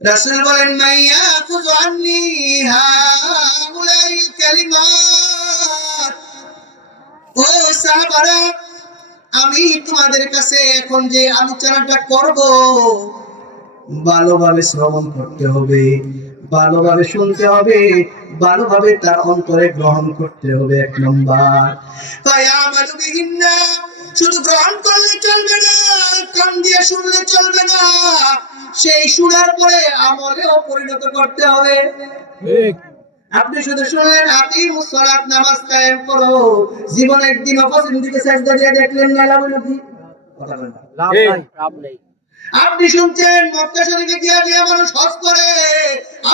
রাসূল বলেন মাইয়া খুযু আন্নি হাউলাইল কালিমাত, ও সাহাবারা, আমি তোমাদের কাছে এখন যে আলোচনাটা করব ভালোভাবে শ্রবণ করতে হবে, ভালোভাবে শুনতে হবে, ভালোভাবে তার অন্তরে গ্রহণ করতে হবে। এক নম্বর, ফায়ামালু বিহিন্না, শুধু গ্রহণ করলে চলবে না, কান দিয়ে শুনলে চলবে না, সেই শোনার পরে আমলেও পরিণত করতে হবে। ঠিক। আপনি শুধু শুনলেন আকিমুস সালাত, নামাজ কায়েম করো, জীবন একদিন অপসিন দিকে সাজদা দিয়ে দেখলেন না, লাভ হলো কি? কথা বলেন না, লাভ নেই। আপনি শুনছেন মক্কা শরীফে গিয়া গিয়া মানুষ হজ করে,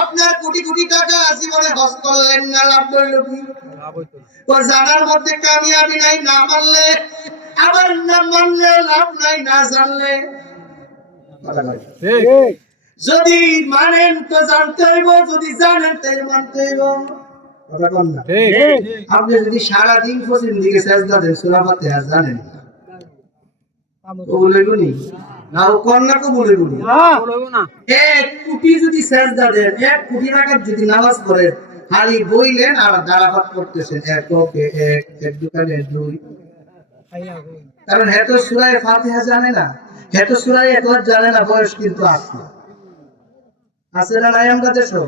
আপনার কোটি কোটি টাকা, জীবনে হজ করলেন না, লাভ হইল কি? লাভ হইতো না। তো জানার মধ্যে কামিয়াবি নাই, না মানলে আবার না মানলে লাভ নাই, না জানলে। ঠিক। যদি মানেন তো জানতে হইব, যদি জানেন তাহলে মানতে হইব। কথা বল না। ঠিক। আপনি যদি সারা দিন পশ্চিম দিকে সেজদা দেন, সূরা ফাতিহা জানেন না, বলে গুনি না, ও কন্যাকে বলে গুনি না, বলবো না। 1 কোটি যদি সেজদা দেন, 1 কোটি রাকাত যদি নামাজ পড়েন, খালি বইলেন আর দাঁড়াপাত করতেছেন, এক ওকে এক, এক দোকানে দুই, কারণ হেত সূরা ফাতিহা জানে না, হেত সূরা ইখলাস জানে না, বয়স কিন্তু আছে। আছে না নাই আমরা দেশে?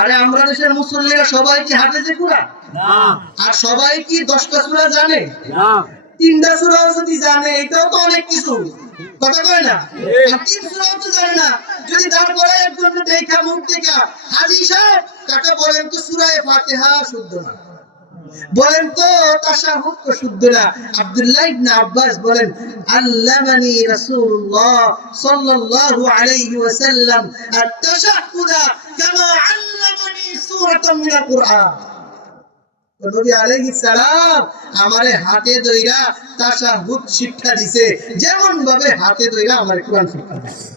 আরে আমরা দেশের মুসল্লিরা সবাই কি হাফেজে কুরআন? না। আর সবাই কি 10টা সূরা জানে? না। 3টা সূরাও যদি জানে, এটাও তো অনেক কিছু। কথা কয় না? আর 3 সূরাও তো জানে না। যদি তারপরে একজন দেখা মুখ দেখা, হাজী সাহেব কাকা বলেন তো সূরা ফাতিহা শুদ্ধ না, বলেন তো তাশাহুদ তো শুদ্ধ না। আব্দুল্লাহ ইবনে আব্বাস বলেন, আল্লামানি রাসূলুল্লাহ সাল্লাল্লাহু আলাইহি ওয়াসাল্লাম আত-তাশাহুদা কামা আল্লামানি সূরাতাম মিনাল কুরআন। নবী আলাইহিস সালাম আমারে হাতে ধইরা তাশাহুদ শিক্ষা দিয়েছে, যেমন ভাবে হাতে ধইরা আমারে কুরআন শিক্ষা দিয়েছে।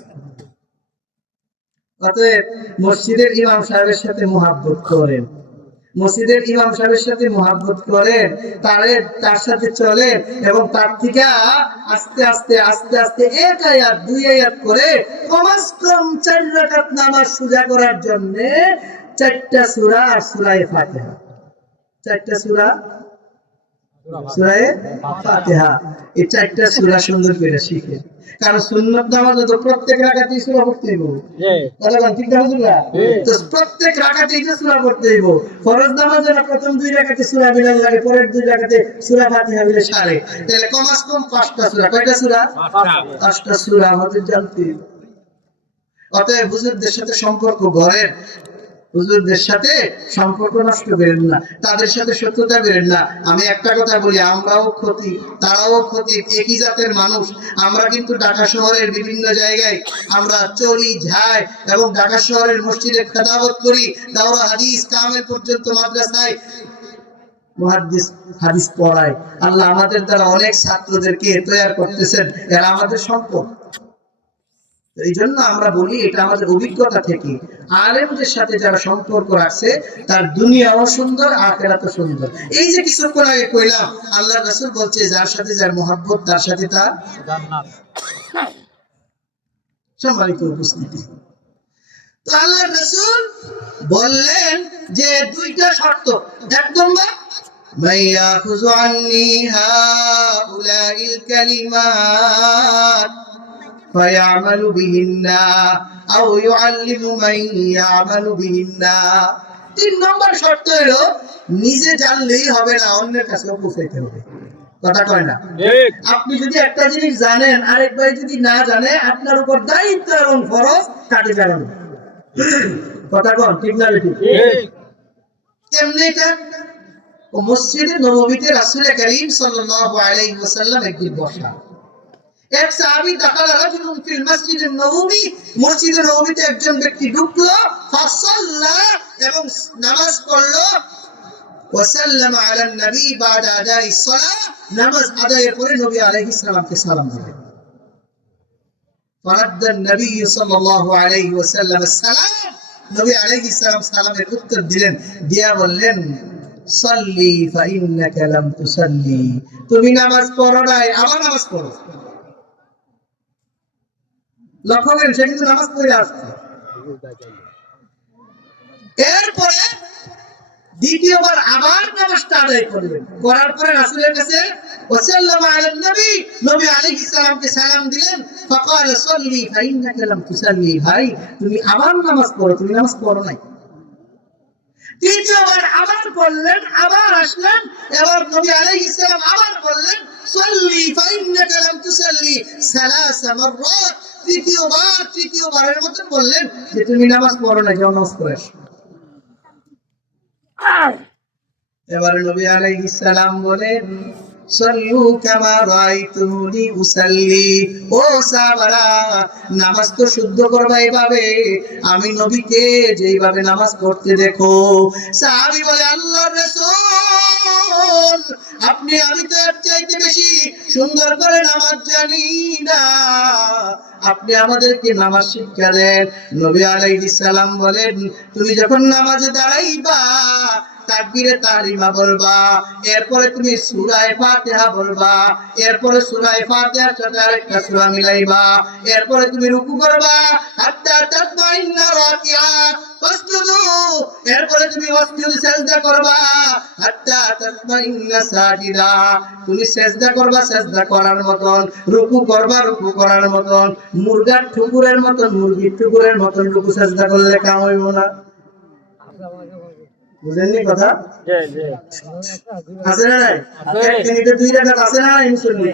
অতএব মসজিদের ইমাম সাহেবের সাথে মুহাব্বত করেন, মসজিদের ইমাম সাহেবের সাথে মুহাব্বত করেন, তার সাথে চলেন, এবং তার থেকে আস্তে আস্তে আস্তে আস্তে 1 আয়াত 2 আয়াত করে কমাস কম 4 রাকাত নামাজ সুজা করার জন্য 4টা সূরা আর সূরা ফাতিহা, 4টা সূরা, সূরা ফাতিহা, এই 4টা সূরা সুন্দর করে শিখেন। কারণ সুন্নাত নামাজে তো প্রত্যেক রাকাতে সূরা পড়তে হইব। কথা বলেন ঠিক না হুজুররা? তো প্রত্যেক রাকাতে একটা সূরা পড়তে হইব। ফরজ নামাজে প্রথম 2 রাকাতে সূরা মিলান লাগে, পরের 2 রাকাতে সূরা ফাতিহা মিলে সারে, তাহলে কমাস কম 5টা সূরা। কয়টা সূরা? 5টা সূরা আমাদের জানতে হইব। অতএব হুজুরদের সাথে সম্পর্ক গড়েন, হুজুরদের সাথে সম্পর্ক নষ্ট করেন না, তাদের সাথে শত্রুতা করেন না। আমি একটা কথা বলি, আমরাও ক্ষতি, তারাও ক্ষতি, একই জাতের মানুষ। আমরা কিন্তু ঢাকা শহরের বিভিন্ন জায়গায় আমরা চলি যাই, এবং ঢাকা শহরের মসজিদে খেদমত করি, দাওরা হাদিস কামেল পর্যন্ত মাদ্রাসায় মুহাদ্দিস হাদিস পড়ায়। আল্লাহ আমাদের দ্বারা অনেক ছাত্রদেরকে তৈরি করতেছেন, এরা আমাদের সম্পদ। এই জন্য আমরা বলি, এটা আমাদের অভিজ্ঞতা থেকে, আলেমদের সাথে যারা সম্পর্ক রাখছে তার দুনিয়াও সুন্দর, আখিরাতও সুন্দর। এই যে কিছুক্ষণ আগে কইলাম, আল্লাহর রাসূল বলছে যার সাথে যার মহব্বত তার সাথে তার জান্নাত। সম্মানিত উপস্থিতি, তো আল্লাহর রাসূল বললেন যে 2টা শর্ত। 1 নম্বর, মাইয়া খুযু আন্নি হাউলাইল কালিমাত فيعمل بهن أو يعلم من يعمل بهن। 3 নম্বর শর্ত হলো নিজে জানলেই হবে না, অন্যের কাছে পৌঁছাইতে হবে। কথা কয় না? ঠিক। আপনি যদি একটা জিনিস জানেন, আরেক ভাই যদি না জানে, আপনার উপর দায়িত্ব এবং ফরজ তাকে জানানো। কথা কোন ঠিক না? ঠিক। কেমনে এটা? ও মসজিদে নববীতে রাসূল করিম সাল্লাল্লাহু আলাইহি ওয়াসাল্লাম একদিন বসা, এক সাহাবী দাখালা রাজুলুন ফিল মসজিদিন নববী, মসজিদে নববীতে একজন ব্যক্তি ঢুকলো, ফাসাল্লা, এবং নামাজ পড়লো, ওয়া সাল্লামা আলান নবী বাদা আদাইস সালাহ, নামাজ আদায়ের পরে নবী আলাইহিস সালামকে সালাম দিলেন। ফারাদ্দান নবী সাল্লাল্লাহু আলাইহি ওয়াসাল্লাম আসসালাম, নবী আলাইহিস সালাম সালামের উত্তর দিলেন, দিয়া বললেন, সাল্লি ফা ইন্নাকা লাম তুসাল্লি, তুমি নামাজ পড়ো নাই, আবার নামাজ পড়ো। লক্ষ্য করেন, সে কিন্তু নামাজ পড়ে আসছে, এরপরে দ্বিতীয়বার আবার নামাজটা আদায় করলেন, করার পরে রাসূলের কাছে ওয়াসাল্লামু আলান নবী, নবী আলাইহিস সালামকে সালাম দিলেন। ফাকাল সাল্লি ফাইন্নাকা লাম তুসাল্লি, ভাই তুমি আবার নামাজ পড়ো, তুমি নামাজ পড়ো নাই। তৃতীয়বার আবার পড়লেন, আবার আসলেন, এবার নবী আলাইহিস সালাম আবার বললেন সাল্লি ফাইন্নাকা লাম তুসাল্লি সালাসা মাররাত। তৃতীয়বারের মতো বললেন যে তুমি নামাজ পড়ো না, যাও নামাজ পড়ো। এবার নবী আলাইহিস সালাম বলেন সাল্লু কামা রাআইতুনি উসাল্লি, ও সাহাবারা নামাজ তো শুদ্ধ করবা এইভাবে, আমি নবীকে যেইভাবে নামাজ পড়তে দেখো। সাহাবী বলে আল্লাহর রাসূল আপনি, আমি তো এর চাইতে বেশি সুন্দর করে নামাজ জানি না, আপনি আমাদেরকে নামাজ শিক্ষা দেন। নবী আলাইহিস সালাম বলেন তুমি যখন নামাজে দাঁড়াইবা তাকবীরে তাহরিমা বলবা, এরপরে তুমি সূরা ফাতিহা বলবা, এরপরে সূরা ফাতিহার সাথে আরেকটা সূরা মিলাইবা, এরপরে তুমি রুকু করবা হাত্তা তাতমাইন্না রাকিআ ফাসজুদু, এরপরে তুমি ওয়াসজুদ সিজদা করবা হাত্তা তাতমাইন্না সাজিদা, তুমি সিজদা করবা সিজদা করার মতন, রুকু করবা রুকু করার মতন, মুরগার ঠুকুরের মতন, মুরগির ঠুকুরের মতন রুকু সিজদা করলে কাম হইব না। বুঝেননি কথা? আছে না নাই? এক মিনিটে 2 রাকাত আছে না নাই মুসল্লি?